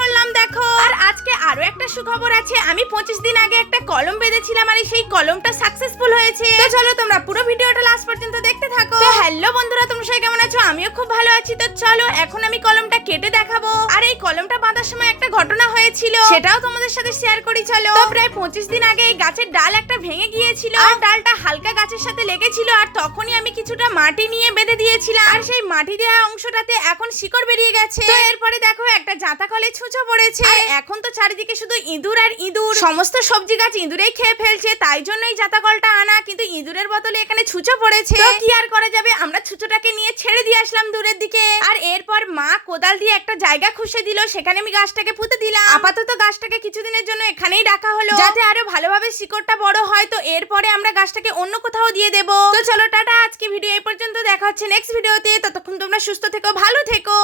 ধরলাম, দেখো। আর আজকে আরও একটা সুখবর আছে। আমি পঁচিশ দিন আগে একটা কলম বেঁধেছিলাম আর সেই কলমটা সাকসেসফুল হয়েছে। চলো তোমরা পুরো ভিডিওটা লাস্ট পর্যন্ত আমিও খুব ভালো আছি, তো চলো এখন আমি কলমটা কেটে দেখাবো। আর এই কলমটা বাঁধার সময় একটা ঘটনা হয়েছিল। সেটাও তোমাদের সাথে শেয়ার করি, চলো। প্রায় পঁচিশ দিন আগে এই গাছের ডাল একটা ভেঙে গিয়েছিল। আর ডালটা হালকা গাছের সাথে লেগেছিল, আর তখনই আমি কিছুটা মাটি নিয়ে বেঁধে দিয়েছিলাম। আর সেই মাটি দেওয়া অংশটাতে এখন শিকড় বেরিয়ে গেছে। এরপরে দেখো একটা জাতা কলে ছুঁচো পড়েছে। এখন তো চারিদিকে শুধু ইঁদুর আর ইঁদুর। সমস্ত সবজি গাছ ইঁদুরেই খেয়ে ফেলছে, তাই জন্যই জাতা কলটা আনা। কিন্তু ইঁদুরের বদলে এখানে ছুঁচো পড়েছে। কি আর করা যাবে? আমরা ছুঁচোটাকে নিয়ে ছেড়ে দিয়ে আসলাম দূরের দিকে। আর এরপর মা কোদাল দিয়ে একটা জায়গা খুশে দিল, সেখানে আমি গাছটাকে পুঁতে দিলাম। আপাতত গাছটাকে কিছুদিনের জন্য এখানেই রাখা হলো। যাতে আরও ভালোভাবে শিকড়টা বড় হয়, তো এরপরে আমরা গাছটাকে অন্য কোথাও দিয়ে দেবো। তো চলো, টাটা, আজকে ভিডিও এই পর্যন্ত। দেখা হচ্ছে নেক্সট ভিডিওতে ততক্ষণ তোমরা সুস্থ থেকো, ভালো থেকো।